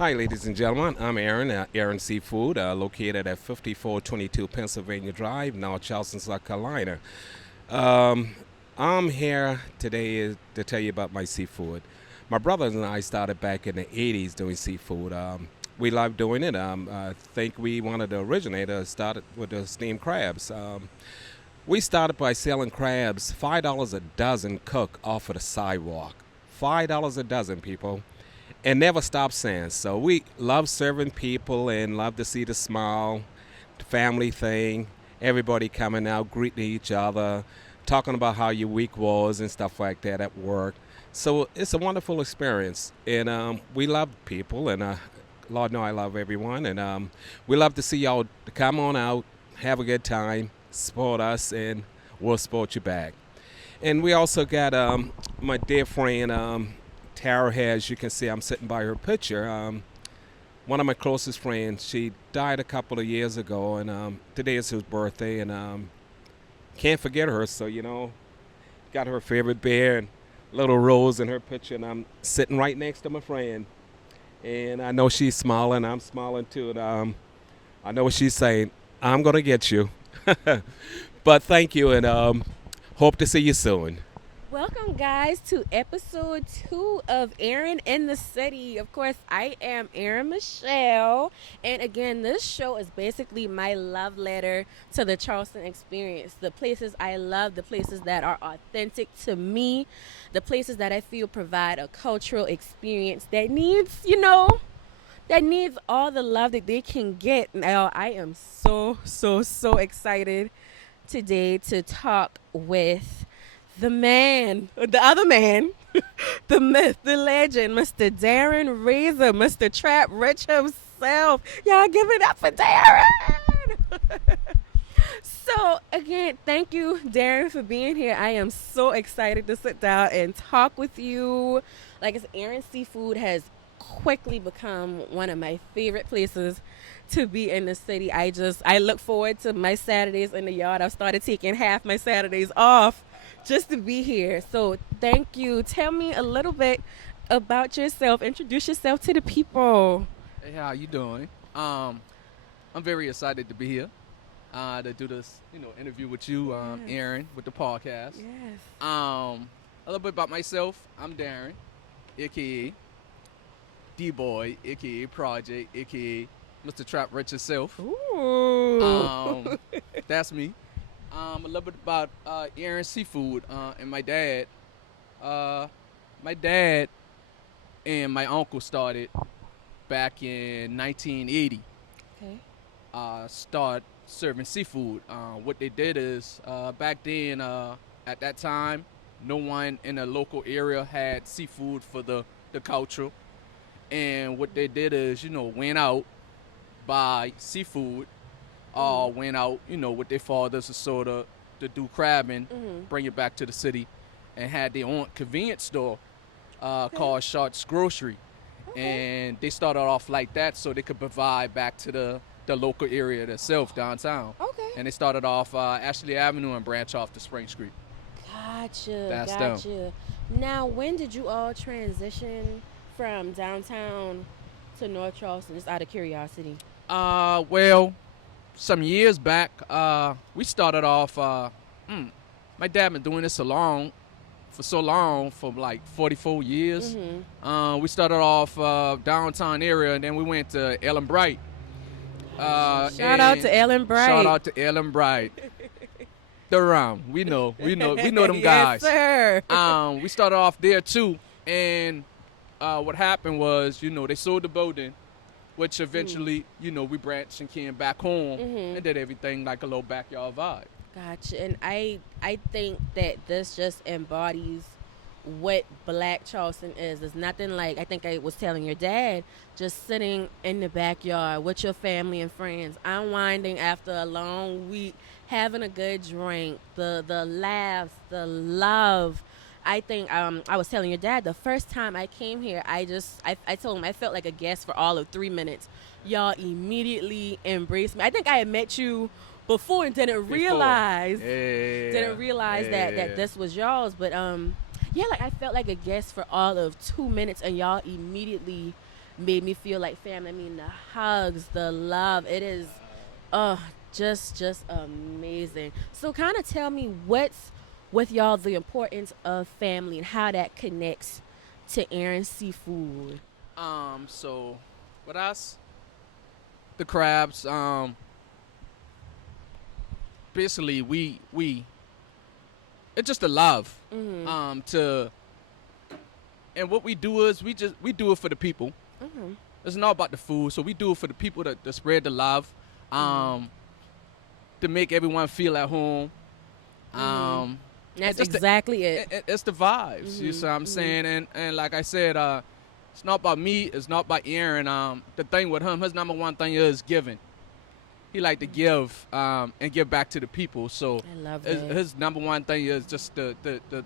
Hi, ladies and gentlemen. I'm Erin, Erin Seafood, located at 5422 Pennsylvania Drive, North Charleston, South Carolina. Um, I'm here today to tell you about my seafood. My brothers and I started back in the 80s doing seafood. We love doing it. I think we one of the originators started with the steamed crabs. We started by selling crabs $5 a dozen cooked off of the sidewalk. $5 a dozen, people, and never stop saying. So we love serving people and love to see the smile, the family thing, everybody coming out, greeting each other, talking about how your week was and stuff like that at work. So it's a wonderful experience, and we love people, and Lord know I love everyone, and we love to see y'all come on out, have a good time, support us, and we'll support you back. And we also got my dear friend Tara here. As you can see, I'm sitting by her picture. One of my closest friends. She died a couple of years ago, and today is her birthday, and can't forget her. So got her favorite bear and little rose in her picture, and I'm sitting right next to my friend, and I know she's smiling. I'm smiling too, and I know what she's saying. I'm gonna get you, but thank you, and hope to see you soon. Welcome, guys, to episode 2 of Erin in the City. Of course, I am Erin Michelle. And again, this show is basically my love letter to the Charleston experience. The places I love, the places that are authentic to me, the places that I feel provide a cultural experience that needs all the love that they can get. Now, I am so excited today to talk with the other man, the myth, the legend, Mr. Darren Raysor, Mr. Trap Rich himself. Y'all give it up for Darren. So, again, thank you, Darren, for being here. I am so excited to sit down and talk with you. Like I said, Erin Seafood has quickly become one of my favorite places to be in the city. I look forward to my Saturdays in the yard. I've started taking half my Saturdays off just to be here. So thank you. Tell me a little bit about yourself. Introduce yourself to the people. Hey, how you doing? I'm very excited to be here to do this, interview with you, Yes. Erin, with the podcast. Yes. A little bit about myself. I'm Darren, aka D-Boy, aka Project, aka Mr. Trap Rich himself. Ooh. That's me. A little bit about Erin Seafood and my dad. My dad and my uncle started back in 1980. Okay. Start serving seafood. What they did is back then, at that time, no one in the local area had seafood for the culture. And what they did is, went out, buy seafood, went out, with their fathers to sort of to do crabbing, bring it back to the city, and had their own convenience store called Sharp's Grocery. Okay. And they started off like that so they could provide back to the local area itself downtown. Okay. And they started off Ashley Avenue and branch off to Spring Street. Gotcha. That's them. Gotcha. Now, when did you all transition from downtown to North Charleston? Just out of curiosity. Well, some years back, we started off. My dad been doing this for so long, for like 44 years. We started off downtown area, and then we went to Ellen Bright. Shout out to Ellen Bright. Shout out to Ellen Bright. The round, we know them Yes, guys. sir. We started off there too, and what happened was, they sold the building, which eventually, we branched and came back home and did everything like a little backyard vibe. Gotcha. And I think that this just embodies what Black Charleston is. It's nothing like, I think I was telling your dad, just sitting in the backyard with your family and friends, unwinding after a long week, having a good drink, the laughs, the love. I think I was telling your dad the first time I came here, I told him I felt like a guest for all of 3 minutes. Y'all immediately embraced me. I think I had met you before and didn't realize that this was y'all's. But like I felt like a guest for all of 2 minutes, and y'all immediately made me feel like family. I mean, the hugs, the love, it is, just amazing. So, kind of tell me what's with y'all the importance of family and how that connects to Erin Seafood. So with us, the crabs, basically we it's just a love. To and what we do is we do it for the people. It's not about the food, so we do it for the people to spread the love, to make everyone feel at home. That's just exactly it. It's the vibes. You see what I'm saying? And like I said, it's not about me. It's not about Aaron. The thing with him, his number one thing is giving. He like to give and give back to the people. So I love that. his number one thing is just to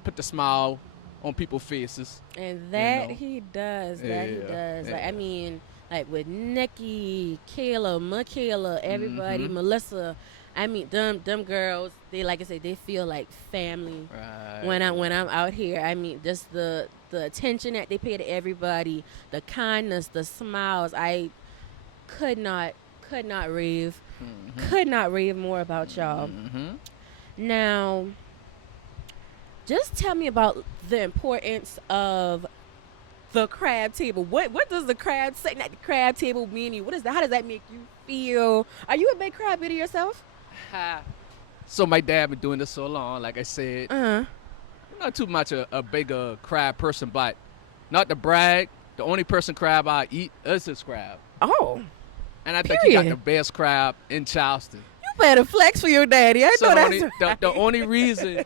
put the smile on people's faces. And that know? he does. That he does. Like, yeah. I mean, like with Nikki, Kayla, Michaela, everybody, Melissa. I mean, them girls. They, like I said, they feel like family. Right. When I'm out here, I mean, just the attention that they pay to everybody, the kindness, the smiles. I could not rave, could not rave more about y'all. Now, just tell me about the importance of the crab table. What does the crab sitting at the crab table mean to you? What is that? How does that make you feel? Are you a big crab eater yourself? So my dad been doing this so long. Like I said, I'm not too much a bigger crab person, but not to brag. The only person crab I eat is his crab. Oh, And I think he got period. the best crab in Charleston. You better flex for your daddy. I So know the that's only, right. the only reason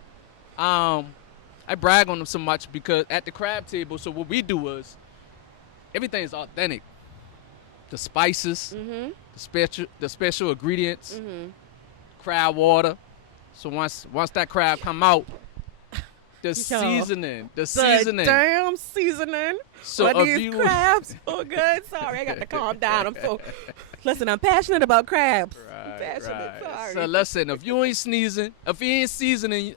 I brag on him so much because at the crab table, so what we do is everything is authentic. The spices, the special ingredients, crab water. So once that crab come out, the seasoning. The damn seasoning. So for if these you- crabs. Oh, good. Sorry, I got to calm down. Listen, I'm passionate about crabs. I'm passionate. Sorry. So listen, if you ain't seasoning,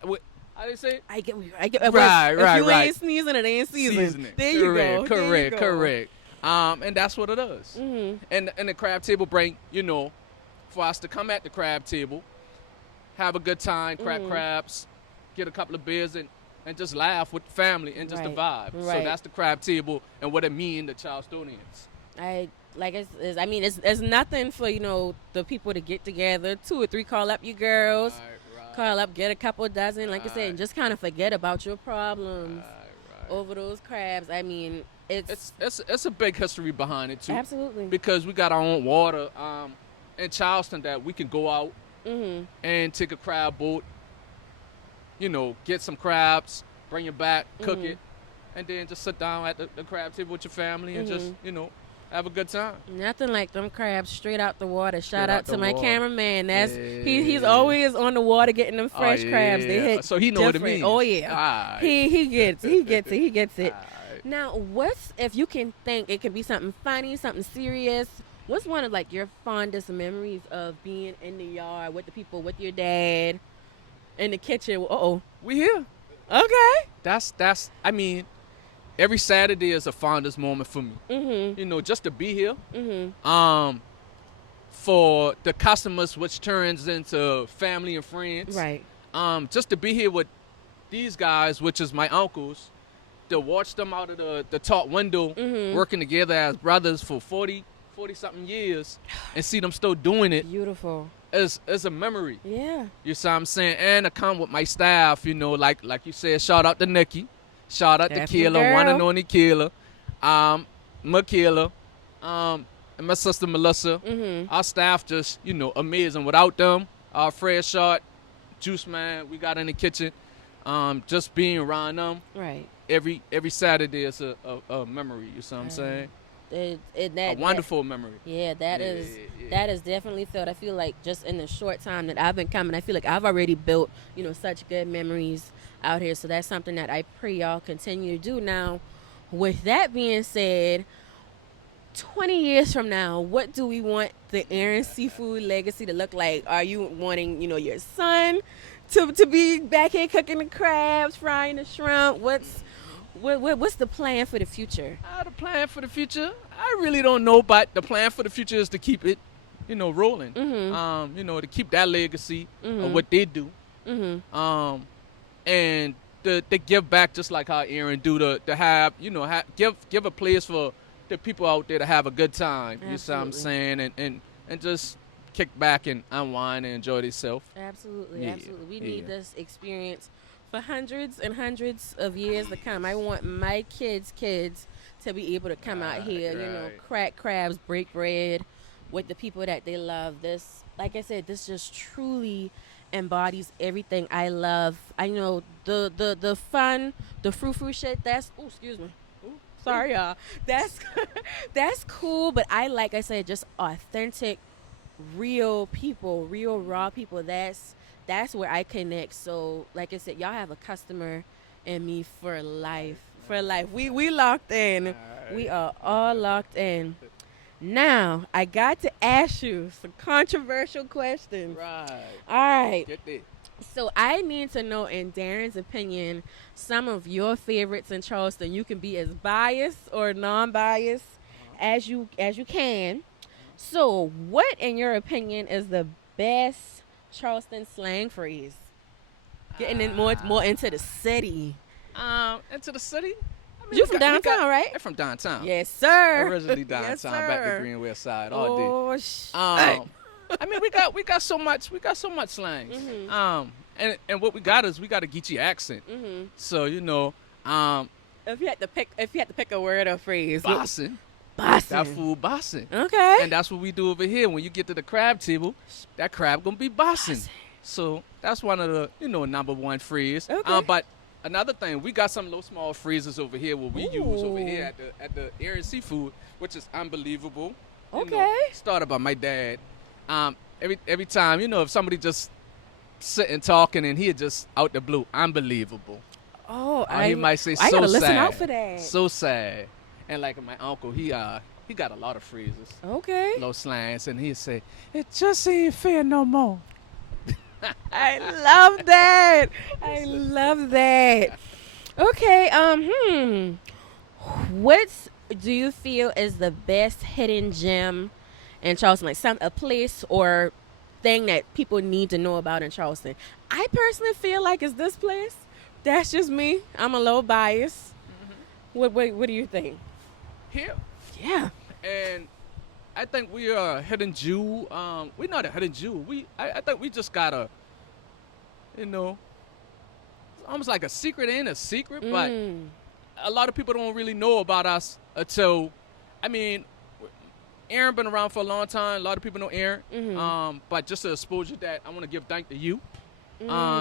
how they say? I get. Right, If right, you right. ain't sneezing, it ain't seasoned. Seasoning. There you go. Correct, There you go. correct. And that's what it is. And the crab table bring, for us to come at the crab table, have a good time, crack crabs, get a couple of beers, and just laugh with the family and just the vibe. So Right. that's the crab table and what it mean to Charlestonians. It's nothing for the people to get together, 2 or 3, call up your girls, Right. call up, get a couple dozen, like I said, Right. and just kind of forget about your problems over those crabs. I mean, it's It's a big history behind it too. absolutely Because we got our own water in Charleston that we can go out and take a crab boat, get some crabs, bring it back, cook it, and then just sit down at the crab table with your family and just, have a good time. nothing like them crabs straight out the water. Shout Straight out out to the my water. cameraman. He's Yeah. always on the water getting them fresh crabs. They hit So he know what it different. means. Oh yeah. Alright. He gets it. Alright. Now, what's, if you can think, it could be something funny, something serious. What's one of your fondest memories of being in the yard with the people, with your dad, in the kitchen? We here. Okay. That's I mean, every Saturday is a fondest moment for me. Just to be here. For the customers, which turns into family and friends. Right. Just to be here with these guys, which is my uncles, to watch them out of the top window working together as brothers for 40 something years and see them still doing it Beautiful. is a memory. Yeah. You see what I'm saying? And I come with my staff, like you said, shout out to Nikki, shout out to That's my Kayla, one girl. and only Kayla, Michaela, and my sister Melissa. Our staff just, amazing. Without them, our Fred Short, Juice Man, we got in the kitchen, just being around them Right. every Saturday is a memory. You see what I'm saying? A wonderful memory. Yeah, that Yeah, is yeah. that is definitely felt. I feel like just in the short time that I've been coming, I feel like I've already built, such good memories out here. So that's something that I pray y'all continue to do. Now, with that being said, 20 years from now, what do we want the Erin Seafood legacy to look like? Are you wanting, your son to be back here cooking the crabs, frying the shrimp? what's the plan for the future? The plan for the future, I really don't know, but the plan for the future is to keep it, rolling. To keep that legacy of what they do. And to give back just like how Erin do to have, give a place for the people out there to have a good time. Absolutely. You see what I'm saying? And just kick back and unwind and enjoy themselves. Absolutely, Yeah, absolutely. We need yeah. this experience for hundreds and hundreds of years to come. I want my kids to be able to come out here, Right. crack crabs, break bread with the people that they love. This, like I said, this just truly embodies everything I love. I know the fun, the frou-frou shit, that's, oh, excuse me. Ooh, sorry, y'all. That's cool, but like I said, just authentic, real people, real raw people. That's where I connect. So, like I said, y'all have a customer in me for life. For life. We locked in. We are all locked in. Now, I got to ask you some controversial questions. Right. All right. Get there. So I need to know, in Darren's opinion, some of your favorites in Charleston. You can be as biased or non-biased as you can. So, what, in your opinion, is the best Charleston slang phrase? Getting in more into the city. Into the city. You from downtown, right? I'm from downtown. Yes, sir. Originally downtown, Yes, back sir. to Greenway side all day. Oh, I mean, we got so much slangs. And what we got is we got a Geechee accent. So if you had to pick a word or phrase, bossing. Bossing. That food bossing. Okay. And that's what we do over here. When you get to the crab table, that crab gonna be bossing. So that's one of the number one phrase. Okay. But another thing, we got some little small phrases over here what we use over Ooh. here at the Erin Seafood, which is unbelievable. Okay. Started by my dad. Every time, if somebody just sitting talking and he just out the blue, unbelievable. Oh, He might say so I gotta sad. listen out for that. So sad. And like my uncle, he got a lot of phrases. Okay. Low slangs, and he'd say, "It just ain't fair no more." I love that. I love that. Okay. What do you feel is the best hidden gem in Charleston? Like a place or thing that people need to know about in Charleston. I personally feel like it's this place. That's just me. I'm a little biased. What do you think? Here. Yeah. And I think we are a hidden jewel. We're not a hidden jewel. I think we just got almost like a secret ain't a secret, but a lot of people don't really know about us until, Erin been around for a long time. A lot of people know Erin. But just the exposure that I want to give thank to you.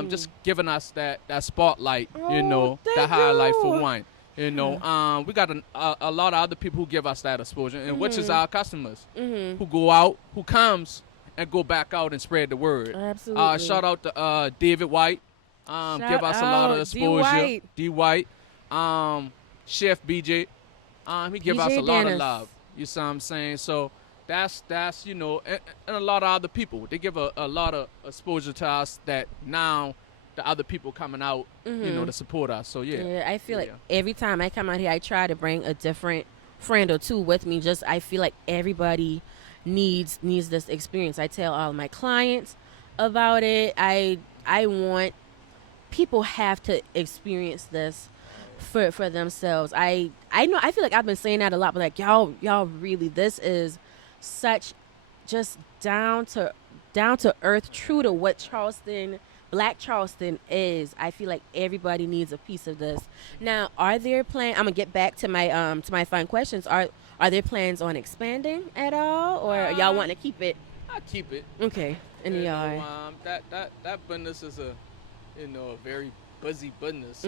Just giving us that spotlight, Oh, that thank highlight you. for one. We got a lot of other people who give us that exposure, and which is our customers who go out, who comes and go back out and spread the word. Absolutely. Shout out to David White. Give us a lot of out, exposure. D. White. Chef BJ. He give us a lot of Dennis. love. You see what I'm saying? So that's and a lot of other people. They give a lot of exposure to us that now the other people coming out, to support us. So yeah. I feel like every time I come out here, I try to bring a different friend or two with me. Just I feel like everybody needs this experience. I tell all my clients about it. I want people have to experience this for themselves. I know I feel like I've been saying that a lot, but like y'all really, this is such just down to earth, true to what Black Charleston is. I feel like everybody needs a piece of this. Now, are there plans? I'm gonna get back to my fun questions. Are there plans on expanding at all, or y'all want to keep it? I keep it. Okay, in the yard. That business is a very busy business.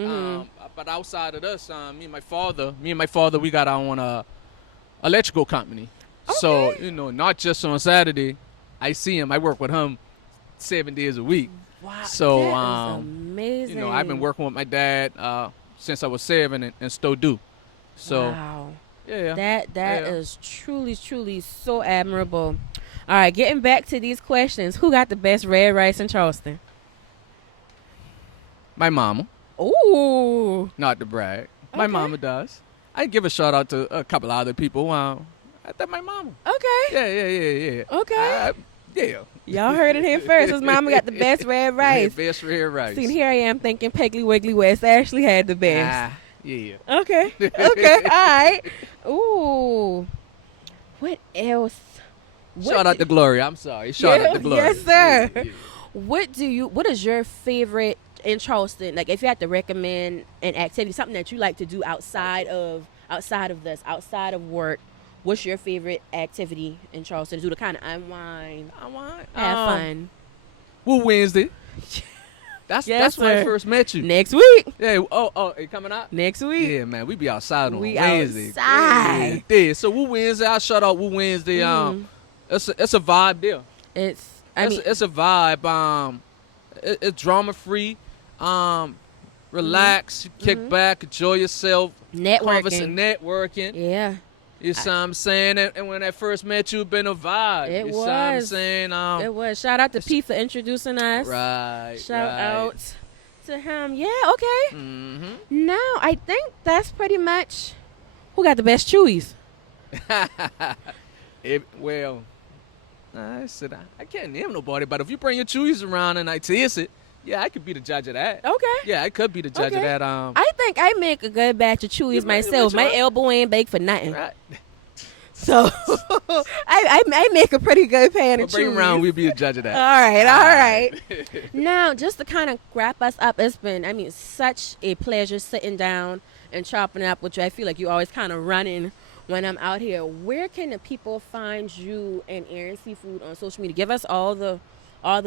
But outside of this, me and my father, we got our own electrical company. Okay. So not just on Saturday, I see him. I work with him 7 days a week. Wow, So that is amazing. I've been working with my dad since I was 7 and still do. So wow. yeah. That is truly so admirable. All right, getting back to these questions. Who got the best red rice in Charleston? My mama, Ooh. not to brag. My Okay. mama does. I give a shout out to a couple of other people. I think my mama. Okay. Yeah. Okay. Yeah. Y'all heard it here first. His mama got the best red rice. Best red rice. See, here I am thinking Piggly Wiggly West Ashley had the best. Yeah. Okay. Okay. All right. Ooh. What else? Shout out to Glory. I'm sorry. Shout out to Glory. Yes, sir. Yeah. What is your favorite in Charleston? Like, if you had to recommend an activity, something that you like to do outside of outside of work, what's your favorite activity in Charleston to do to kind of unwind, have fun? Woo Wednesday. That's when I sir. first met you. Next week. Yeah. Oh, it coming out? Next week. Yeah, man. We be outside on We Wednesday. outside. Yeah. So Woo Wednesday. I shout out Woo Wednesday. It's a vibe there. It's a vibe. It's drama free. Relax, kick back, enjoy yourself. Networking. Yeah. You see what I'm saying? And when I first met you, it been a vibe. It you see what I'm was. saying? It was. Shout out to P for introducing us. Right. Shout right. out to him. Yeah, okay. Mm-hmm. Now, I think that's pretty much who got the best chewies. I said I can't name nobody, but if you bring your chewies around and I taste it, yeah, I could be the judge of that. Okay. Yeah, I could be the judge of that. I think I make a good batch of chewies myself. My elbow ain't baked for nothing. Right. So I make a pretty good pan of chewies. Bring around, we'll be the judge of that. All right. Now, just to kind of wrap us up, it's been, such a pleasure sitting down and chopping up with you. I feel like you're always kind of running when I'm out here. Where can the people find you and Erin Seafood on social media? Give us all the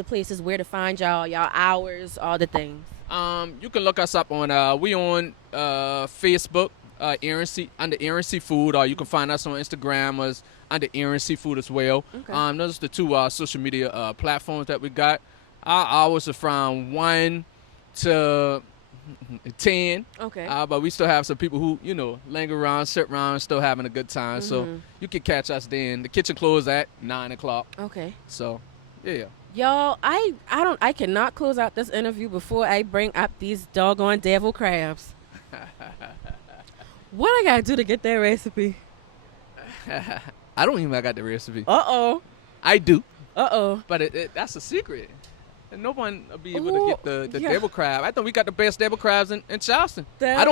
places where to find y'all hours, all the things. You can look us up on we on Facebook, under Erin Seafood, or you can find us on Instagram as under Erin Seafood as well. Okay. Those are the two social media platforms that we got. Our hours are from 1 to 10. Okay. But we still have some people who, linger around, sit around, still having a good time. So you can catch us then. The kitchen closes at 9 o'clock. Okay. So, yeah. Y'all, I cannot close out this interview before I bring up these doggone devil crabs. What I gotta do to get that recipe? I don't even got the recipe. Uh-oh. I do. Uh-oh. But that's a secret. And no one will be able to get the devil crab. I think we got the best devil crabs in Charleston. I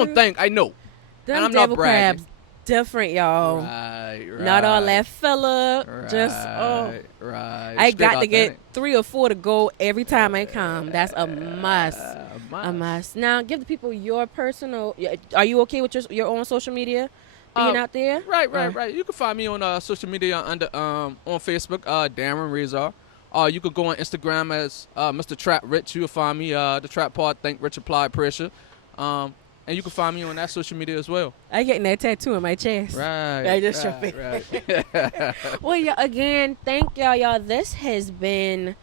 know. Them and I'm devil not bragging. crabs different, y'all. Right. Not all that filler. Right. I Straight got to get authentic. 3 or 4 to go every time I come. That's a must. A must. Now, give the people your personal. Are you okay with your own social media being out there? Right. You can find me on social media under on Facebook, Darren Raysor. You could go on Instagram as Mr. Trap Rich. You'll find me the Trap Part Think Rich Applied Pressure. And you can find me on that social media as well. I getting that tattoo on my chest. Right. I just right. Well, yeah, again, thank y'all. This has been,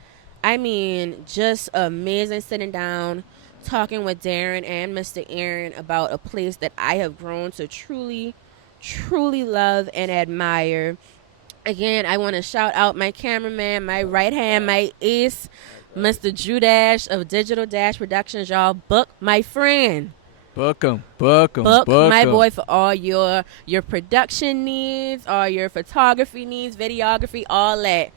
just amazing sitting down, talking with Darren and Mr. Erin about a place that I have grown to truly, truly love and admire. Again, I want to shout out my cameraman, my right hand, my ace, Mr. Drew Dash of Digital Dash Productions. Y'all, book my friend. Book him. My boy for all your production needs, all your photography needs, videography, all that.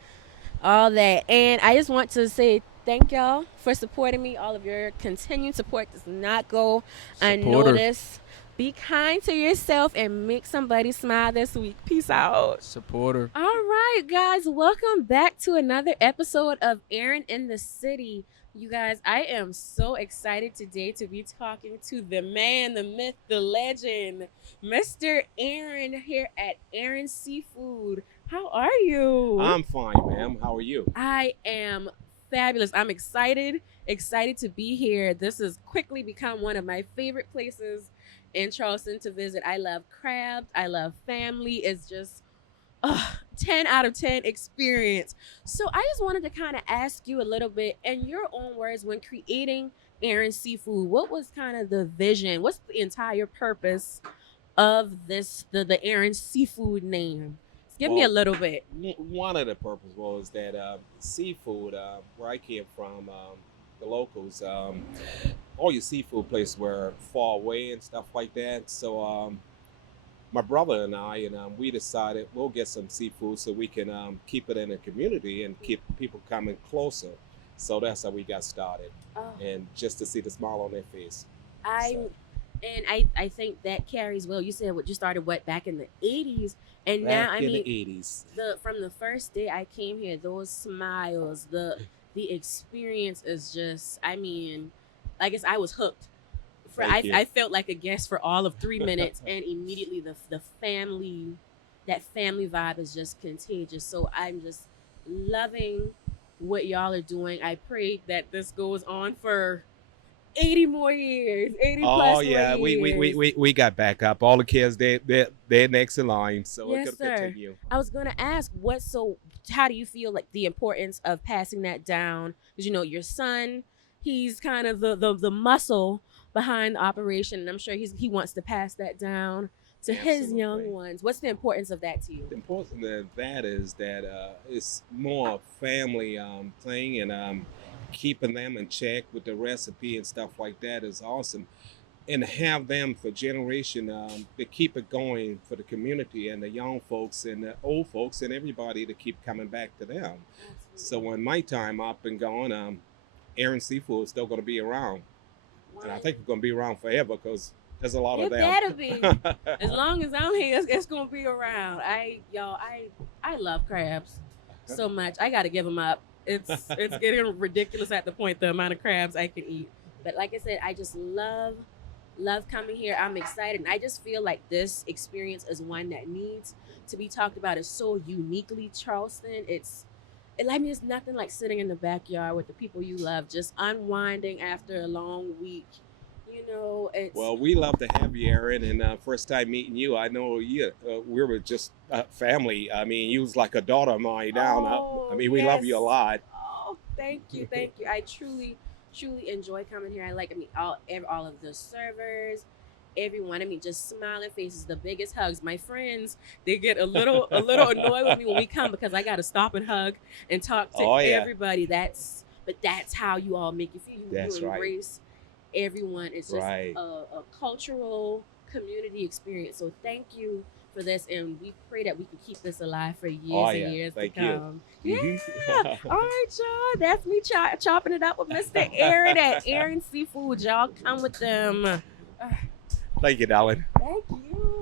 And I just want to say thank y'all for supporting me. All of your continued support does not go unnoticed. Be kind to yourself and make somebody smile this week. Peace out. Supporter. All right, guys. Welcome back to another episode of Erin in the City. You guys, I am so excited today to be talking to the man, the myth, the legend, Mr. Erin here at Erin Seafood. How are you? I'm fine, ma'am. How are you? I am fabulous. I'm excited to be here. This has quickly become one of my favorite places in Charleston to visit. I love crabs. I love family. It's just 10 out of 10 experience. So I just wanted to kind of ask you a little bit, in your own words, when creating Erin Seafood, what was kind of the vision? What's the entire purpose of this, the Erin Seafood name? Give me a little bit. One of the purposes was that seafood, where I came from, the locals, all your seafood places were far away and stuff like that. So my brother and I, and we decided we'll get some seafood so we can keep it in the community and keep people coming closer. So that's how we got started, Oh, and just to see the smile on their face. I So and I think that carries well. You said what you started what back in the 80s, and now back I in the mean '80s. the from the first day I came here, those smiles, the experience is just I mean, I guess I was hooked. Thank you. I felt like a guest for all of 3 minutes, and immediately the family, that family vibe is just contagious. So I'm just loving what y'all are doing. I pray that this goes on for 80 more years, 80 Oh plus more yeah, years. we got back up. All the kids they're next in line, so it Yes, could sir. continue. I was going to ask how do you feel like the importance of passing that down? Because your son, he's kind of the muscle behind the operation, and I'm sure he wants to pass that down to his young Absolutely. ones. What's the importance of that to you? The important of that is that it's more a family thing, and keeping them in check with the recipe and stuff like that is awesome. And to have them for generation to keep it going for the community and the young folks and the old folks and everybody to keep coming back to them. So when my time up and gone, Erin Seafood is still going to be around, and I think it's going to be around forever because there's a lot of It them. better be. As long as I'm here, it's gonna be around. I love crabs so much. I gotta give them up. It's getting ridiculous at the point the amount of crabs I can eat. But like I said, I just love coming here. I'm excited, and I just feel like this experience is one that needs to be talked about. It's so uniquely Charleston. I mean, it's nothing like sitting in the backyard with the people you love, just unwinding after a long week. It's Well, we love to have you, Erin. And first time meeting you, I know you. We were just family. I mean, you was like a daughter of mine down. Oh, I mean, we love you a yes. lot. Oh, thank you, thank you. I truly enjoy coming here. I mean, all of the servers, everyone. I mean, just smiling faces, the biggest hugs. My friends, they get a little annoyed with me when we come because I got to stop and hug and talk to Oh yeah, everybody. But that's how you all make you feel. that's You right. embrace everyone. It's just Right. a cultural community experience. So thank you for this, and we pray that we can keep this alive for years Oh and yeah. years Thank to you. come. Mhm. Yeah. All right, y'all. That's me chopping it up with Mr. Erin at Erin Seafood. Y'all come with them. Thank you, darling. Thank you.